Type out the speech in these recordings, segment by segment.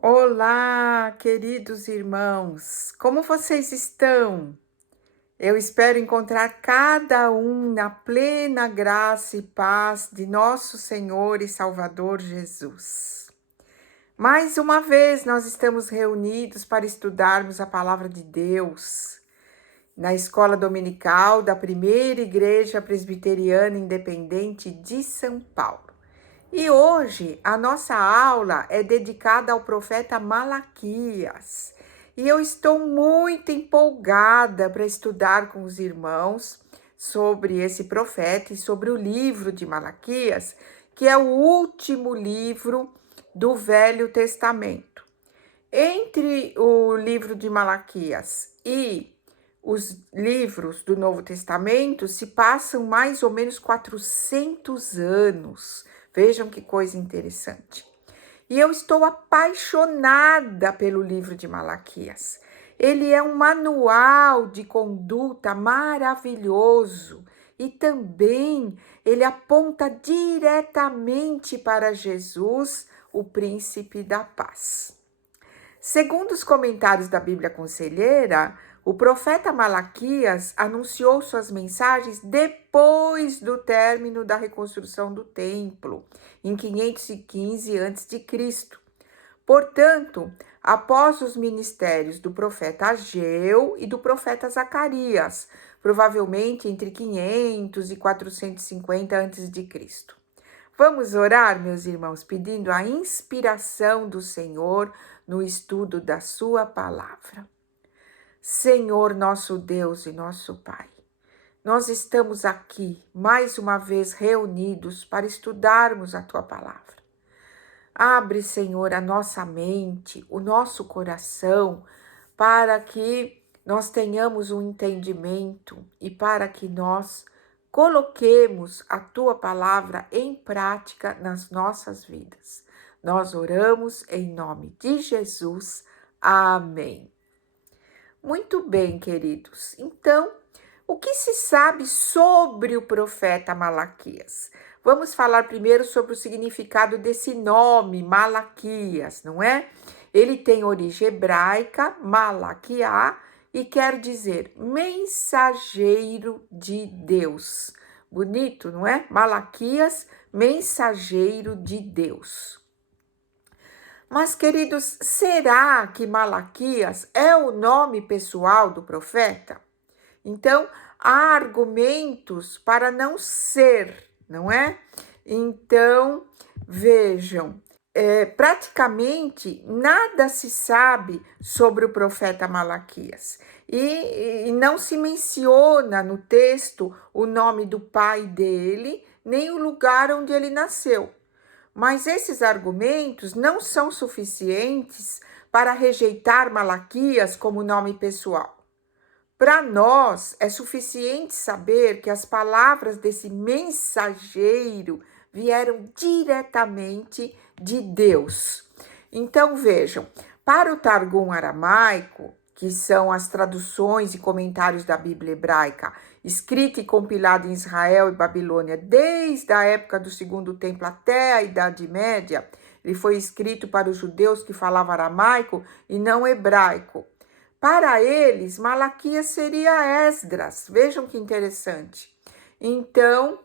Olá, queridos irmãos, como vocês estão? Eu espero encontrar cada um na plena graça e paz de nosso Senhor e Salvador Jesus. Mais uma vez nós estamos reunidos para estudarmos a palavra de Deus na escola dominical da Primeira Igreja Presbiteriana Independente de São Paulo. E hoje a nossa aula é dedicada ao profeta Malaquias. E eu estou muito empolgada para estudar com os irmãos sobre esse profeta e sobre o livro de Malaquias, que é o último livro do Velho Testamento. Entre o livro de Malaquias e os livros do Novo Testamento se passam mais ou menos 400 anos. Vejam que coisa interessante. E eu estou apaixonada pelo livro de Malaquias. Ele é um manual de conduta maravilhoso e também ele aponta diretamente para Jesus, o príncipe da paz. Segundo os comentários da Bíblia Conselheira, o profeta Malaquias anunciou suas mensagens depois do término da reconstrução do templo, em 515 a.C. Portanto, após os ministérios do profeta Ageu e do profeta Zacarias, provavelmente entre 500 e 450 a.C. Vamos orar, meus irmãos, pedindo a inspiração do Senhor no estudo da sua palavra. Senhor, nosso Deus e nosso Pai, nós estamos aqui mais uma vez reunidos para estudarmos a tua palavra. Abre, Senhor, a nossa mente, o nosso coração, para que nós tenhamos um entendimento e para que nós coloquemos a tua palavra em prática nas nossas vidas. Nós oramos em nome de Jesus. Amém. Muito bem, queridos. Então, o que se sabe sobre o profeta Malaquias? Vamos falar primeiro sobre o significado desse nome, Malaquias, não é? Ele tem origem hebraica, Malaquiá, e quer dizer mensageiro de Deus. Bonito, não é? Malaquias, mensageiro de Deus. Mas, queridos, será que Malaquias é o nome pessoal do profeta? Então, há argumentos para não ser, não é? Então, vejam, praticamente nada se sabe sobre o profeta Malaquias. E não se menciona no texto o nome do pai dele, nem o lugar onde ele nasceu. Mas esses argumentos não são suficientes para rejeitar Malaquias como nome pessoal. Para nós, é suficiente saber que as palavras desse mensageiro vieram diretamente de Deus. Então, vejam, para o Targum aramaico, que são as traduções e comentários da Bíblia hebraica, escrita e compilada em Israel e Babilônia desde a época do Segundo Templo até a Idade Média, ele foi escrito para os judeus que falavam aramaico e não hebraico. Para eles, Malaquias seria Esdras. Vejam que interessante. Então,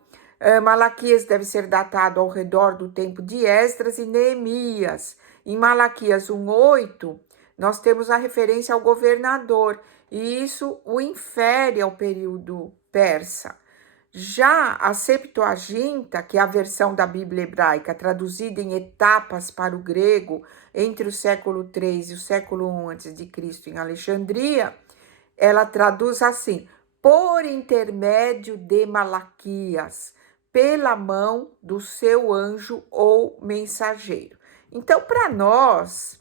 Malaquias deve ser datado ao redor do tempo de Esdras e Neemias. Em Malaquias 1:8, nós temos a referência ao governador, e isso o infere ao período persa. Já a Septuaginta, que é a versão da Bíblia hebraica traduzida em etapas para o grego entre o século III e o século I a.C. em Alexandria, ela traduz assim: por intermédio de Malaquias, pela mão do seu anjo ou mensageiro. Então, para nós,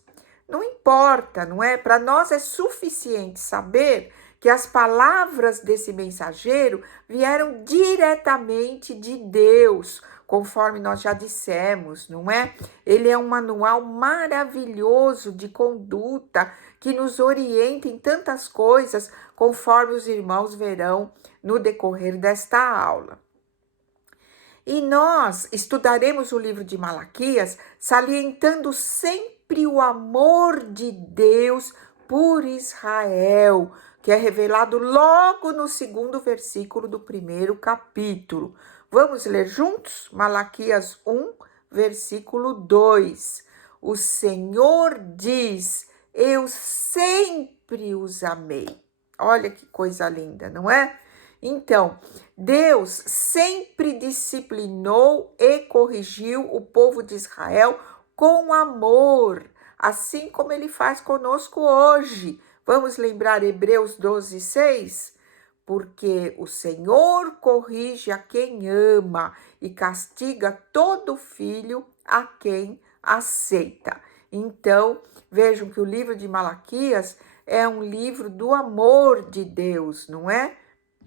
não importa, não é? Para nós é suficiente saber que as palavras desse mensageiro vieram diretamente de Deus, conforme nós já dissemos, não é? Ele é um manual maravilhoso de conduta que nos orienta em tantas coisas, conforme os irmãos verão no decorrer desta aula. E nós estudaremos o livro de Malaquias, salientando sempre o amor de Deus por Israel, que é revelado logo no 2º versículo do 1º capítulo. Vamos ler juntos? Malaquias 1, versículo 2. O Senhor diz: eu sempre os amei. Olha que coisa linda, não é? Então, Deus sempre disciplinou e corrigiu o povo de Israel com amor, assim como ele faz conosco hoje. Vamos lembrar Hebreus 12, 6? Porque o Senhor corrige a quem ama e castiga todo filho a quem aceita. Então, vejam que o livro de Malaquias é um livro do amor de Deus, não é?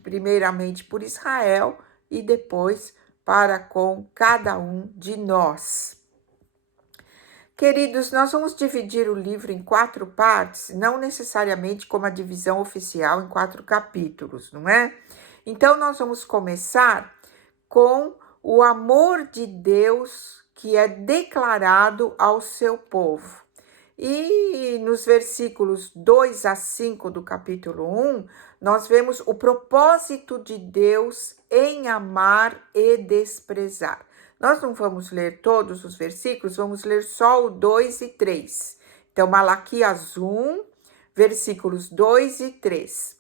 Primeiramente por Israel e depois para com cada um de nós. Queridos, nós vamos dividir o livro em 4 partes, não necessariamente como a divisão oficial em 4 capítulos, não é? Então, nós vamos começar com o amor de Deus que é declarado ao seu povo. E nos versículos 2 a 5 do capítulo 1, nós vemos o propósito de Deus em amar e desprezar. Nós não vamos ler todos os versículos, vamos ler só o 2 e 3. Então, Malaquias 1, versículos 2 e 3.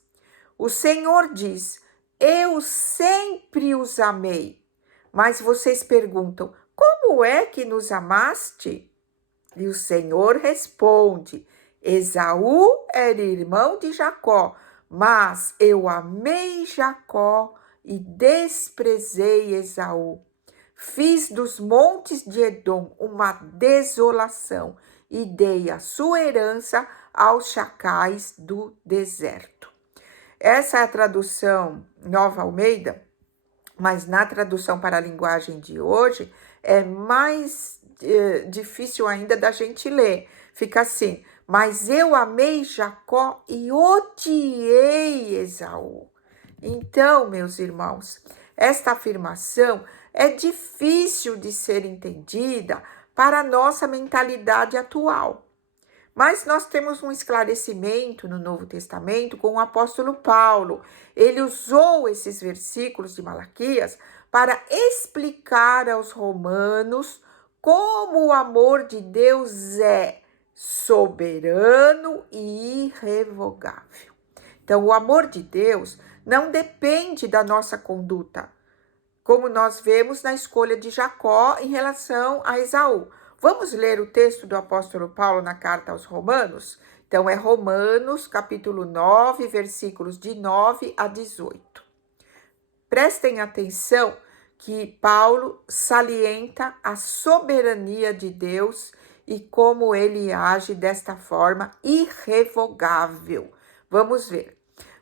O Senhor diz: eu sempre os amei. Mas vocês perguntam: como é que nos amaste? E o Senhor responde: Esaú era irmão de Jacó, mas eu amei Jacó e desprezei Esaú. Fiz dos montes de Edom uma desolação e dei a sua herança aos chacais do deserto. Essa é a tradução Nova Almeida, mas na tradução para a linguagem de hoje é mais difícil ainda da gente ler. Fica assim: mas eu amei Jacó e odiei Esaú. Então, meus irmãos, esta afirmação é difícil de ser entendida para a nossa mentalidade atual. Mas nós temos um esclarecimento no Novo Testamento com o apóstolo Paulo. Ele usou esses versículos de Malaquias para explicar aos romanos como o amor de Deus é soberano e irrevogável. Então, o amor de Deus não depende da nossa conduta, como nós vemos na escolha de Jacó em relação a Esaú. Vamos ler o texto do apóstolo Paulo na carta aos Romanos? Então, é Romanos, capítulo 9, versículos de 9 a 18. Prestem atenção que Paulo salienta a soberania de Deus e como ele age desta forma irrevogável. Vamos ver.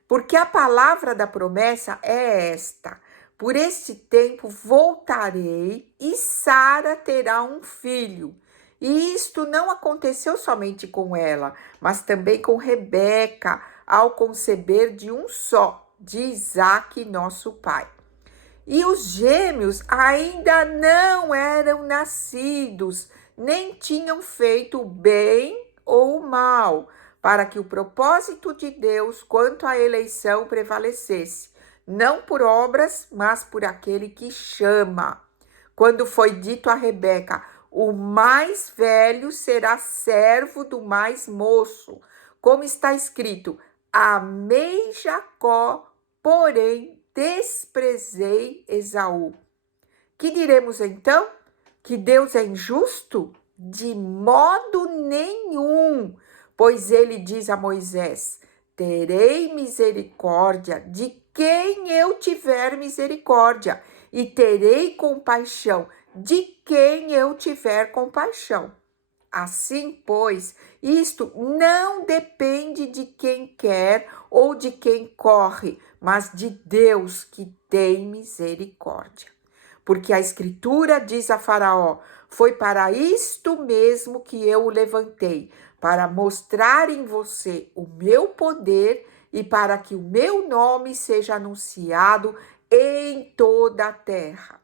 Porque a palavra da promessa é esta: por este tempo voltarei e Sara terá um filho. E isto não aconteceu somente com ela, mas também com Rebeca, ao conceber de um só, de Isaque, nosso pai. E os gêmeos ainda não eram nascidos, nem tinham feito o bem ou o mal, para que o propósito de Deus quanto à eleição prevalecesse, não por obras, mas por aquele que chama. Quando foi dito a Rebeca: o mais velho será servo do mais moço, como está escrito: amei Jacó, porém desprezei Esaú. Que diremos então? Que Deus é injusto? De modo nenhum, pois ele diz a Moisés: terei misericórdia de quem eu tiver misericórdia, e terei compaixão de quem eu tiver compaixão. Assim, pois, isto não depende de quem quer ou de quem corre, mas de Deus que tem misericórdia. porque a Escritura diz a Faraó: foi para isto mesmo que eu o levantei, para mostrar em você o meu poder e para que o meu nome seja anunciado em toda a terra.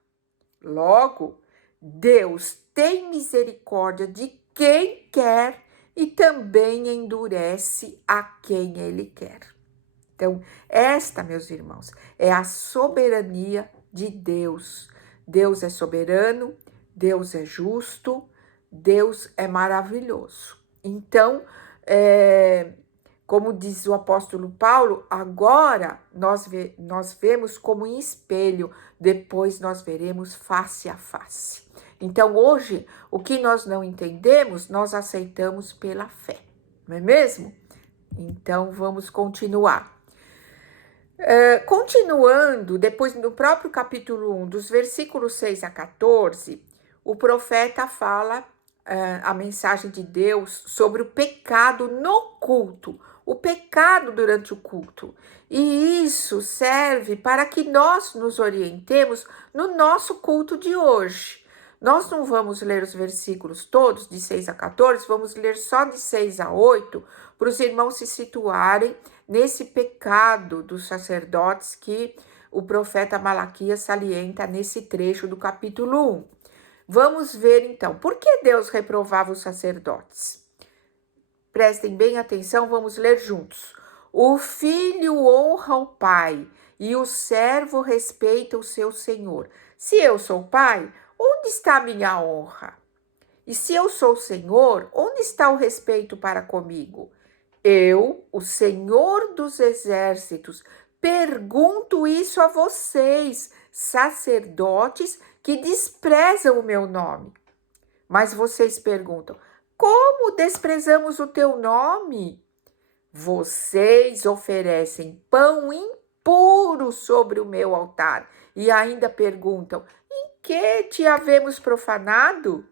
Logo, Deus tem misericórdia de quem quer e também endurece a quem ele quer. Então, esta, meus irmãos, é a soberania de Deus. Deus é soberano, Deus é justo, Deus é maravilhoso. Então, como diz o apóstolo Paulo, agora nós vemos como em espelho, depois nós veremos face a face. Então, hoje, o que nós não entendemos, nós aceitamos pela fé, não é mesmo? Então, vamos continuar. Continuando, depois no próprio capítulo 1, dos versículos 6 a 14, o profeta fala a mensagem de Deus sobre o pecado no culto, o pecado durante o culto. E isso serve para que nós nos orientemos no nosso culto de hoje. Nós não vamos ler os versículos todos, de 6 a 14, vamos ler só de 6 a 8, para os irmãos se situarem nesse pecado dos sacerdotes que o profeta Malaquias salienta nesse trecho do capítulo 1. Vamos ver então, por que Deus reprovava os sacerdotes? Prestem bem atenção, vamos ler juntos. O filho honra o pai e o servo respeita o seu senhor. Se eu sou pai, onde está a minha honra? E se eu sou senhor, onde está o respeito para comigo? Eu, o Senhor dos Exércitos, pergunto isso a vocês, sacerdotes que desprezam o meu nome. Mas vocês perguntam: como desprezamos o teu nome? Vocês oferecem pão impuro sobre o meu altar e ainda perguntam: em que te havemos profanado?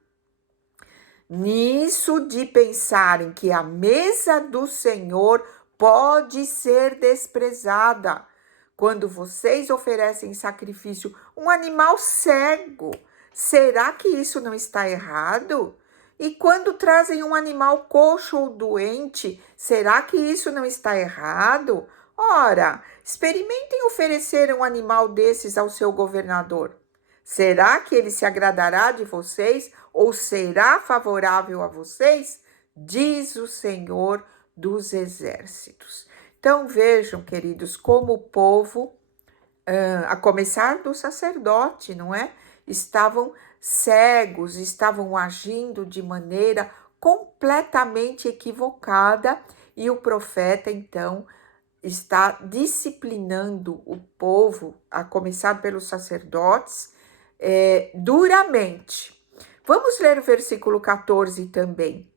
Nisso de pensarem que a mesa do Senhor pode ser desprezada. Quando vocês oferecem em sacrifício um animal cego, será que isso não está errado? E quando trazem um animal coxo ou doente, será que isso não está errado? Ora, experimentem oferecer um animal desses ao seu governador. Será que ele se agradará de vocês ou será favorável a vocês? Diz o Senhor dos Exércitos. Então vejam, queridos, como o povo, a começar do sacerdote, não é? Estavam cegos, estavam agindo de maneira completamente equivocada e o profeta, então, está disciplinando o povo, a começar pelos sacerdotes, duramente. Vamos ler o versículo 14 também.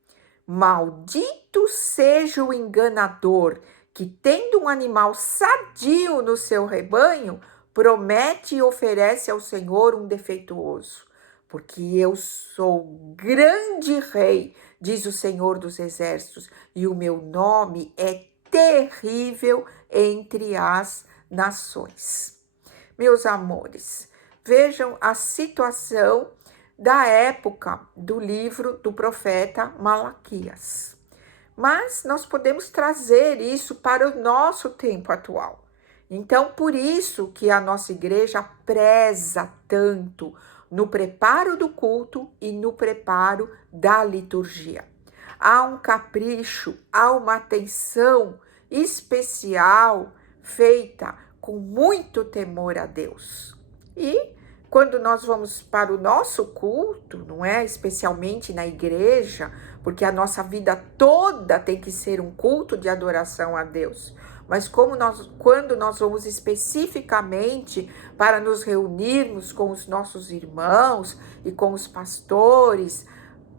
Maldito seja o enganador que, tendo um animal sadio no seu rebanho, promete e oferece ao Senhor um defeituoso. Porque eu sou grande rei, diz o Senhor dos Exércitos, e o meu nome é terrível entre as nações. Meus amores, vejam a situação da época do livro do profeta Malaquias. Mas nós podemos trazer isso para o nosso tempo atual. Então, por isso que a nossa igreja preza tanto no preparo do culto e no preparo da liturgia. Há um capricho, há uma atenção especial feita com muito temor a Deus. E quando nós vamos para o nosso culto, não é? Especialmente na igreja, porque a nossa vida toda tem que ser um culto de adoração a Deus. Mas quando nós vamos especificamente para nos reunirmos com os nossos irmãos e com os pastores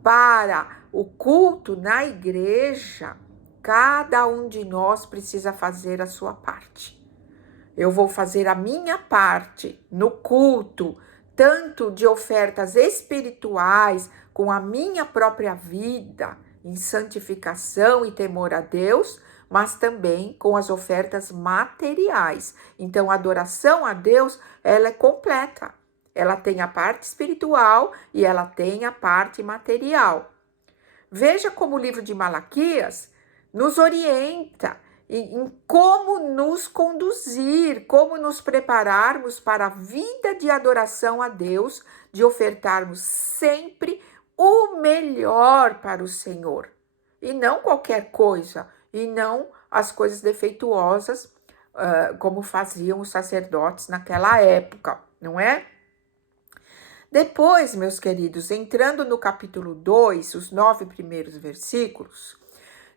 para o culto na igreja, cada um de nós precisa fazer a sua parte. Eu vou fazer a minha parte no culto, tanto de ofertas espirituais, com a minha própria vida, em santificação e temor a Deus, mas também com as ofertas materiais. Então, a adoração a Deus, ela é completa. Ela tem a parte espiritual e ela tem a parte material. Veja como o livro de Malaquias nos orienta em como nos conduzir, como nos prepararmos para a vida de adoração a Deus, de ofertarmos sempre o melhor para o Senhor. E não qualquer coisa, e não as coisas defeituosas, como faziam os sacerdotes naquela época, não é? Depois, meus queridos, entrando no capítulo 2, os 9 primeiros versículos,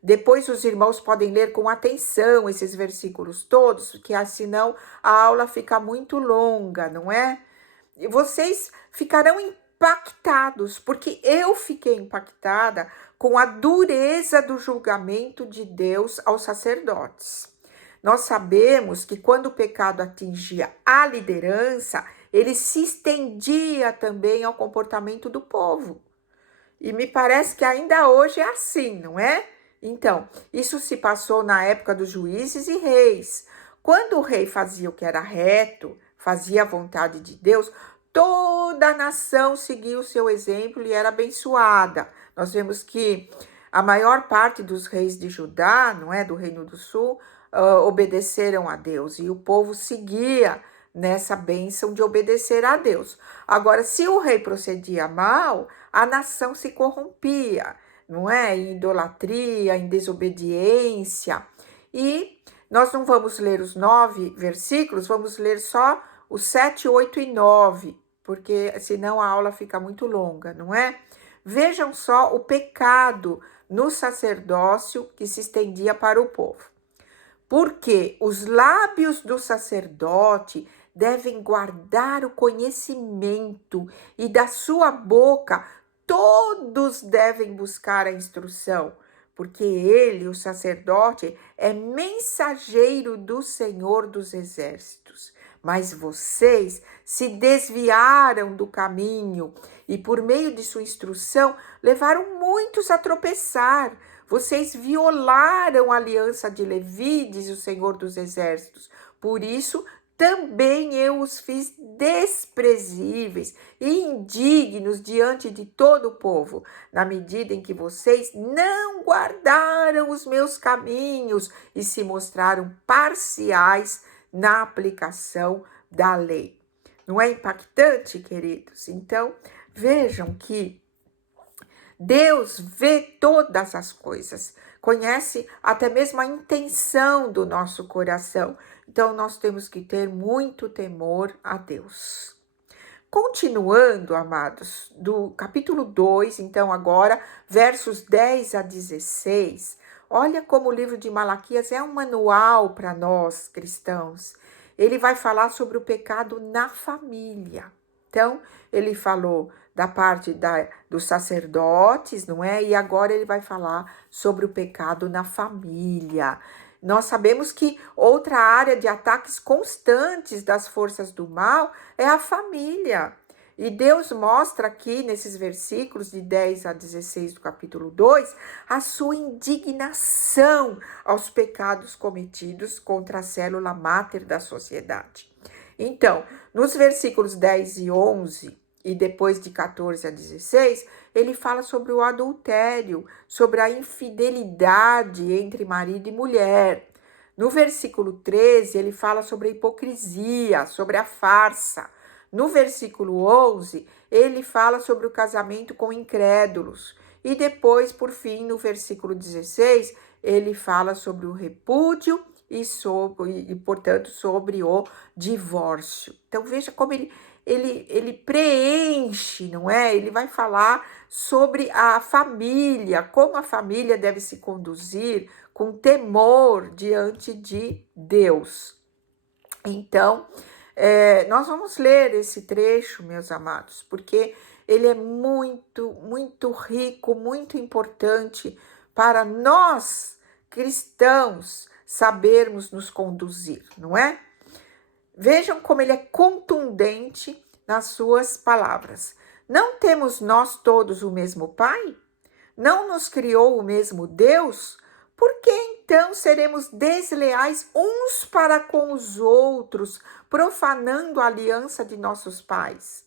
depois os irmãos podem ler com atenção esses versículos todos, porque senão a aula fica muito longa, não é? E vocês ficarão impactados, porque eu fiquei impactada com a dureza do julgamento de Deus aos sacerdotes. Nós sabemos que quando o pecado atingia a liderança, ele se estendia também ao comportamento do povo. E me parece que ainda hoje é assim, não é? Então, isso se passou na época dos juízes e reis. Quando o rei fazia o que era reto, fazia a vontade de Deus, toda a nação seguia o seu exemplo e era abençoada. Nós vemos que a maior parte dos reis de Judá, não é, do Reino do Sul, obedeceram a Deus e o povo seguia nessa bênção de obedecer a Deus. Agora, se o rei procedia mal, a nação se corrompia, não é? Em idolatria, em desobediência. E nós não vamos ler os 9 versículos, vamos ler só os 7, 8 e 9, porque senão a aula fica muito longa, não é? Vejam só o pecado no sacerdócio que se estendia para o povo. Porque os lábios do sacerdote devem guardar o conhecimento, e da sua boca todos devem buscar a instrução, porque ele, o sacerdote, é mensageiro do Senhor dos Exércitos. Mas vocês se desviaram do caminho e, por meio de sua instrução, levaram muitos a tropeçar. Vocês violaram a aliança de Levi, diz o Senhor dos Exércitos. Por isso, também eu os fiz desprezíveis e indignos diante de todo o povo, na medida em que vocês não guardaram os meus caminhos e se mostraram parciais na aplicação da lei. Não é impactante, queridos? Então, vejam que Deus vê todas as coisas, conhece até mesmo a intenção do nosso coração. Então, nós temos que ter muito temor a Deus. Continuando, amados, do capítulo 2, então agora, versos 10 a 16, olha como o livro de Malaquias é um manual para nós cristãos. Ele vai falar sobre o pecado na família. Então, ele falou da parte dos sacerdotes, não é? E agora ele vai falar sobre o pecado na família. Nós sabemos que outra área de ataques constantes das forças do mal é a família. E Deus mostra aqui, nesses versículos de 10 a 16 do capítulo 2, a sua indignação aos pecados cometidos contra a célula máter da sociedade. Então, nos versículos 10 e 11, e depois de 14 a 16, ele fala sobre o adultério, sobre a infidelidade entre marido e mulher. No versículo 13, ele fala sobre a hipocrisia, sobre a farsa. No versículo 11, ele fala sobre o casamento com incrédulos. E depois, por fim, no versículo 16, ele fala sobre o repúdio e portanto, sobre o divórcio. Então, veja como ele preenche, não é? Ele vai falar sobre a família, como a família deve se conduzir com temor diante de Deus. Então, nós vamos ler esse trecho, meus amados, porque ele é muito, muito rico, muito importante para nós, cristãos, sabermos nos conduzir, não é? Vejam como ele é contundente nas suas palavras. Não temos nós todos o mesmo Pai? Não nos criou o mesmo Deus? Por que então seremos desleais uns para com os outros, profanando a aliança de nossos pais?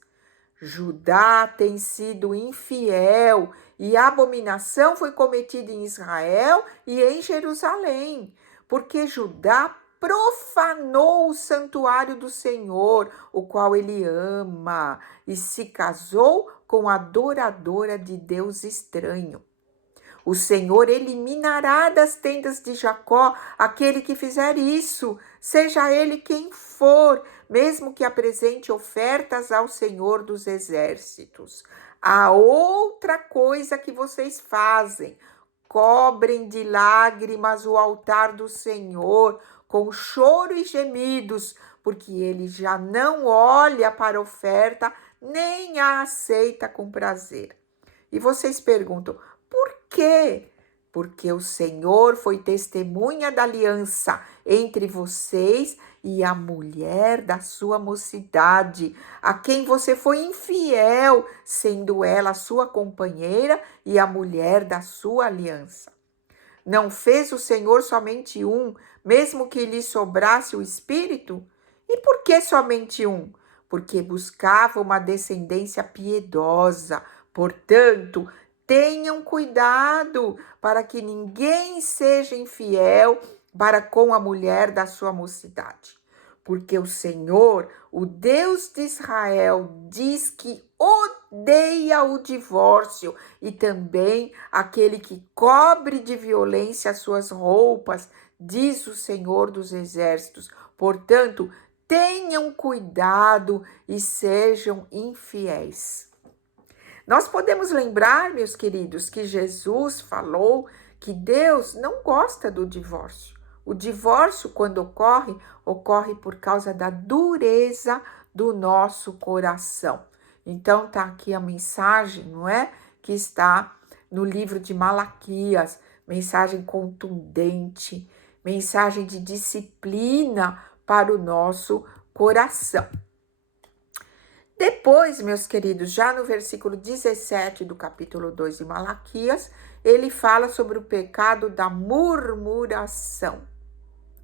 Judá tem sido infiel e a abominação foi cometida em Israel e em Jerusalém, porque Judá profanou o santuário do Senhor, o qual ele ama, e se casou com a adoradora de Deus estranho. O Senhor eliminará das tendas de Jacó aquele que fizer isso, seja ele quem for, mesmo que apresente ofertas ao Senhor dos Exércitos. Há outra coisa que vocês fazem: cobrem de lágrimas o altar do Senhor, com choro e gemidos, porque ele já não olha para a oferta, nem a aceita com prazer. E vocês perguntam: por quê? Porque o Senhor foi testemunha da aliança entre vocês e a mulher da sua mocidade, a quem você foi infiel, sendo ela sua companheira e a mulher da sua aliança. Não fez o Senhor somente um, mesmo que lhe sobrasse o espírito? E por que somente um? Porque buscava uma descendência piedosa. Portanto, tenham cuidado para que ninguém seja infiel para com a mulher da sua mocidade. Porque o Senhor, o Deus de Israel, diz que odeia o divórcio e também aquele que cobre de violência as suas roupas, diz o Senhor dos Exércitos. Portanto, tenham cuidado e sejam infiéis. Nós podemos lembrar, meus queridos, que Jesus falou que Deus não gosta do divórcio. O divórcio, quando ocorre, ocorre por causa da dureza do nosso coração. Então, tá aqui a mensagem, não é? Que está no livro de Malaquias, mensagem contundente, mensagem de disciplina para o nosso coração. Depois, meus queridos, já no versículo 17 do capítulo 2 de Malaquias, ele fala sobre o pecado da murmuração.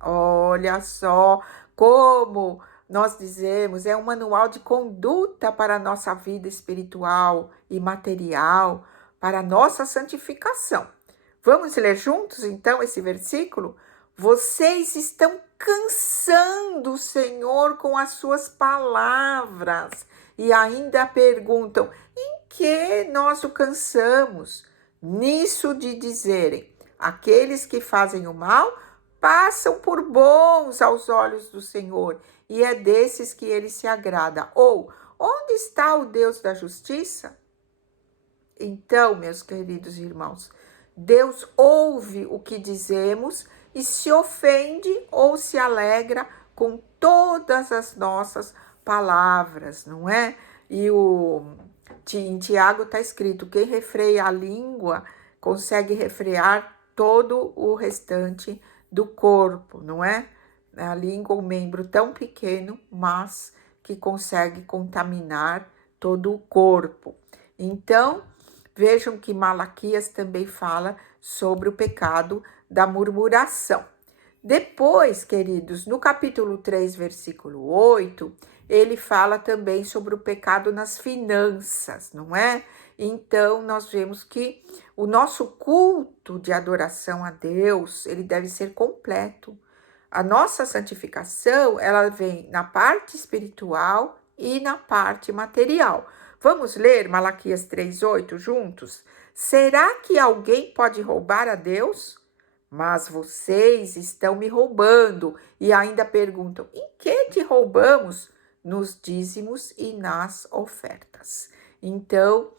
Olha só como nós dizemos, é um manual de conduta para a nossa vida espiritual e material, para a nossa santificação. Vamos ler juntos, então, esse versículo? Vocês estão cansando o Senhor com as suas palavras e ainda perguntam: em que nós o cansamos? Nisso de dizerem: aqueles que fazem o mal passam por bons aos olhos do Senhor, e é desses que ele se agrada. Ou, onde está o Deus da justiça? Então, meus queridos irmãos, Deus ouve o que dizemos e se ofende ou se alegra com todas as nossas palavras, não é? E em Tiago está escrito: quem refreia a língua consegue refrear todo o restante do corpo, não é? A língua é um membro tão pequeno, mas que consegue contaminar todo o corpo. Então, vejam que Malaquias também fala sobre o pecado da murmuração. Depois, queridos, no capítulo 3, versículo 8, ele fala também sobre o pecado nas finanças, não é? Então, nós vemos que o nosso culto de adoração a Deus, ele deve ser completo. A nossa santificação, ela vem na parte espiritual e na parte material. Vamos ler Malaquias 3:8 juntos? Será que alguém pode roubar a Deus? Mas vocês estão me roubando e ainda perguntam: em que te roubamos? Nos dízimos e nas ofertas. Então,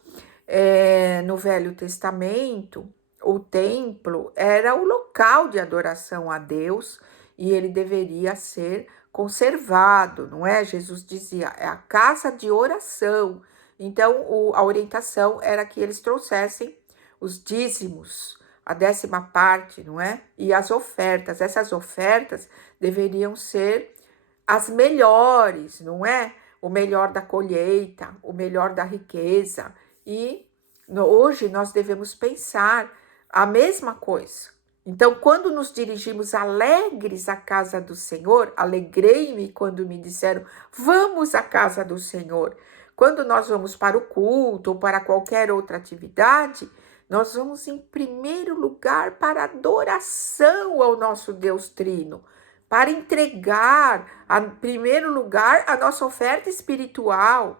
no Velho Testamento, o templo era o local de adoração a Deus e ele deveria ser conservado, não é? Jesus dizia, é a casa de oração. Então, a orientação era que eles trouxessem os dízimos, a 10ª parte, não é? E as ofertas. Essas ofertas deveriam ser as melhores, não é? O melhor da colheita, o melhor da riqueza. E hoje nós devemos pensar a mesma coisa. Então, quando nos dirigimos alegres à casa do Senhor, alegrei-me quando me disseram, vamos à casa do Senhor. Quando nós vamos para o culto ou para qualquer outra atividade, nós vamos em primeiro lugar para adoração ao nosso Deus Trino, para entregar, em primeiro lugar, a nossa oferta espiritual,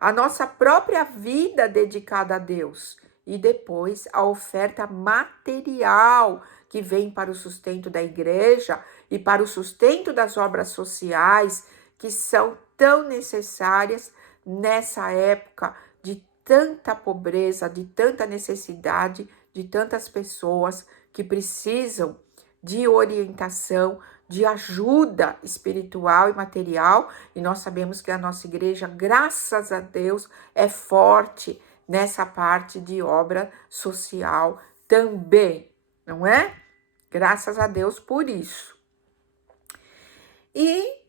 a nossa própria vida dedicada a Deus. E depois a oferta material, que vem para o sustento da igreja e para o sustento das obras sociais, que são tão necessárias nessa época de tanta pobreza, de tanta necessidade, de tantas pessoas que precisam de orientação, de ajuda espiritual e material. E nós sabemos que a nossa igreja, graças a Deus, é forte nessa parte de obra social também, não é? Graças a Deus por isso. E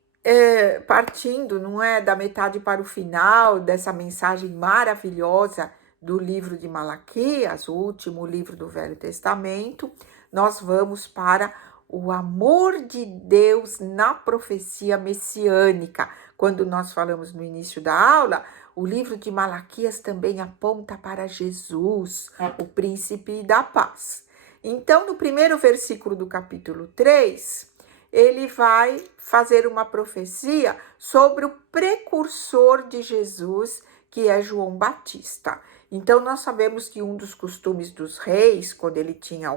partindo, não é, da metade para o final dessa mensagem maravilhosa do livro de Malaquias, o último livro do Velho Testamento, nós vamos para o amor de Deus na profecia messiânica. Quando nós falamos no início da aula, o livro de Malaquias também aponta para Jesus, o príncipe da paz. Então, no primeiro versículo do capítulo 3, ele vai fazer uma profecia sobre o precursor de Jesus, que é João Batista. Então, nós sabemos que um dos costumes dos reis, quando ele tinha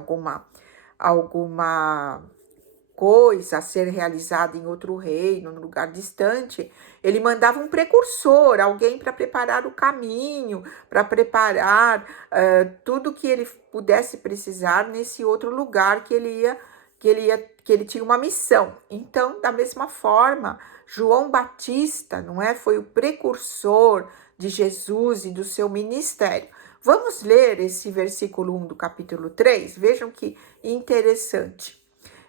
alguma coisa a ser realizada em outro reino, num lugar distante, ele mandava um precursor, alguém para preparar o caminho, para preparar tudo que ele pudesse precisar nesse outro lugar que ele tinha uma missão. Então, da mesma forma, João Batista, não é, foi o precursor de Jesus e do seu ministério. Vamos ler esse versículo 1 do capítulo 3? Vejam que interessante.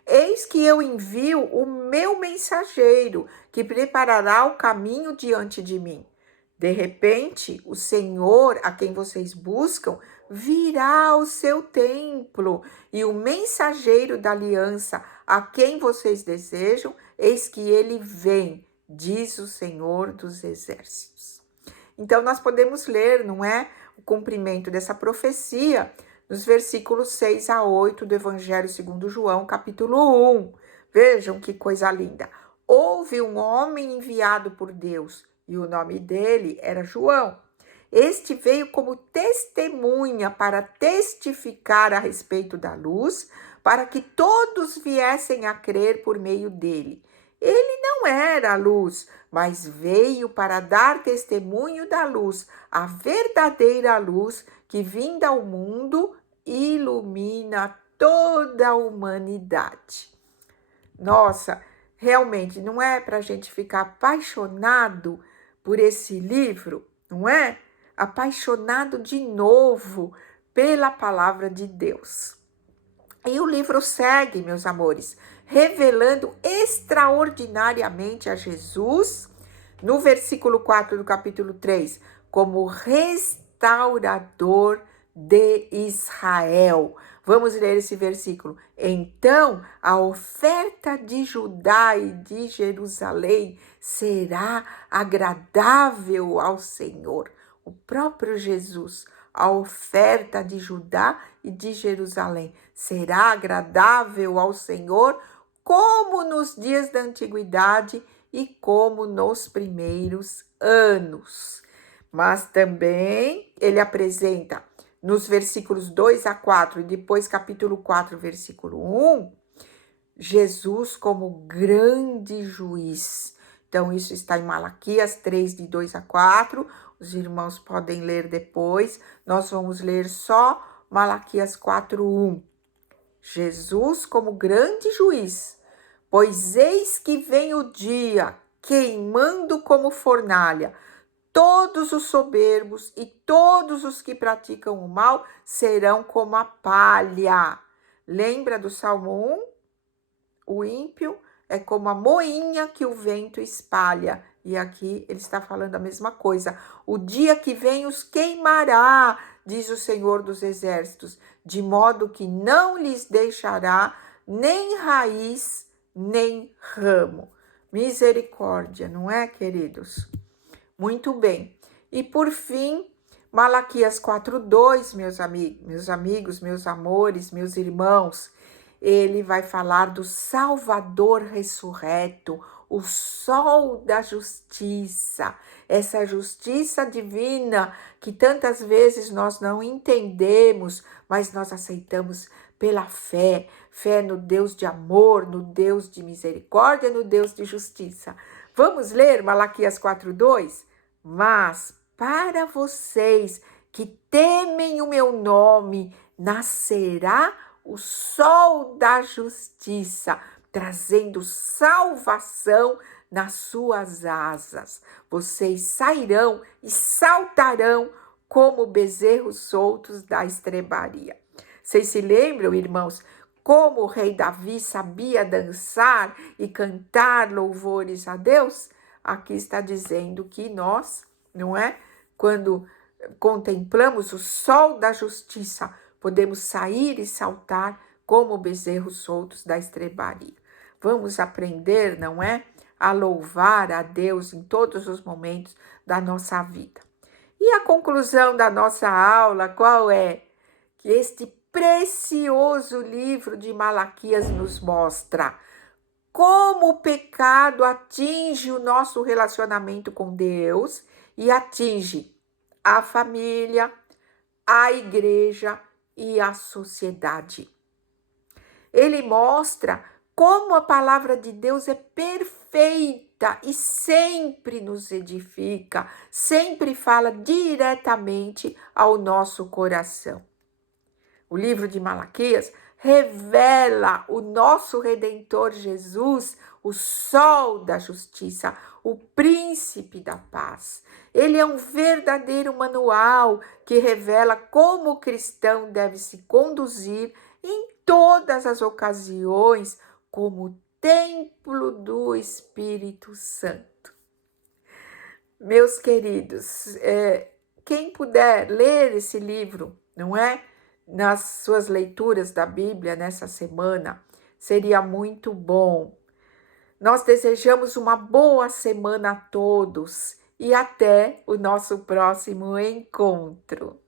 Eis que eu envio o meu mensageiro, que preparará o caminho diante de mim. De repente, o Senhor, a quem vocês buscam, virá ao seu templo, e o mensageiro da aliança, a quem vocês desejam, eis que ele vem, diz o Senhor dos Exércitos. Então, nós podemos ler, não é, o cumprimento dessa profecia nos versículos 6 a 8 do Evangelho segundo João, capítulo 1. Vejam que coisa linda. Houve um homem enviado por Deus, e o nome dele era João. Este veio como testemunha para testificar a respeito da luz, para que todos viessem a crer por meio dele. Ele não era a luz, mas veio para dar testemunho da luz, a verdadeira luz que, vinda ao mundo, ilumina toda a humanidade. Nossa, realmente, não é para a gente ficar apaixonado por esse livro, não é? Apaixonado de novo pela palavra de Deus. E o livro segue, meus amores, revelando extraordinariamente a Jesus, no versículo 4 do capítulo 3, como restaurador de Israel. Vamos ler esse versículo. Então, a oferta de Judá e de Jerusalém será agradável ao Senhor. O próprio Jesus, a oferta de Judá e de Jerusalém será agradável ao Senhor, como nos dias da antiguidade e como nos primeiros anos. Mas também ele apresenta nos versículos 2 a 4 e depois capítulo 4, versículo 1, Jesus como grande juiz. Então, isso está em Malaquias 3, de 2 a 4. Os irmãos podem ler depois. Nós vamos ler só Malaquias 4, 1. Jesus como grande juiz. Pois eis que vem o dia, queimando como fornalha. Todos os soberbos e todos os que praticam o mal serão como a palha. Lembra do Salmo 1? O ímpio é como a moinha que o vento espalha. E aqui ele está falando a mesma coisa. O dia que vem os queimará diz o Senhor dos Exércitos, de modo que não lhes deixará nem raiz, nem ramo. Misericórdia, não é, queridos? Muito bem. E por fim, Malaquias 4:2, meus amigos, meus amores, meus irmãos, ele vai falar do Salvador ressurreto, o sol da justiça, essa justiça divina que tantas vezes nós não entendemos, mas nós aceitamos pela fé, fé no Deus de amor, no Deus de misericórdia, no Deus de justiça. Vamos ler Malaquias 4:2? Mas para vocês que temem o meu nome, nascerá o sol da justiça, trazendo salvação nas suas asas. Vocês sairão e saltarão como bezerros soltos da estrebaria. Vocês se lembram, irmãos, como o rei Davi sabia dançar e cantar louvores a Deus? Aqui está dizendo que nós, não é? Quando contemplamos o sol da justiça, podemos sair e saltar como bezerros soltos da estrebaria. Vamos aprender, não é? A louvar a Deus em todos os momentos da nossa vida. E a conclusão da nossa aula, qual é? Que este precioso livro de Malaquias nos mostra como o pecado atinge o nosso relacionamento com Deus e atinge a família, a igreja e a sociedade. Ele mostra como a palavra de Deus é perfeita e sempre nos edifica, sempre fala diretamente ao nosso coração. O livro de Malaquias revela o nosso Redentor Jesus, o sol da justiça, o príncipe da paz. Ele é um verdadeiro manual que revela como o cristão deve se conduzir em todas as ocasiões como templo do Espírito Santo. Meus queridos, quem puder ler esse livro, não é? Nas suas leituras da Bíblia nessa semana, seria muito bom. Nós desejamos uma boa semana a todos e até o nosso próximo encontro.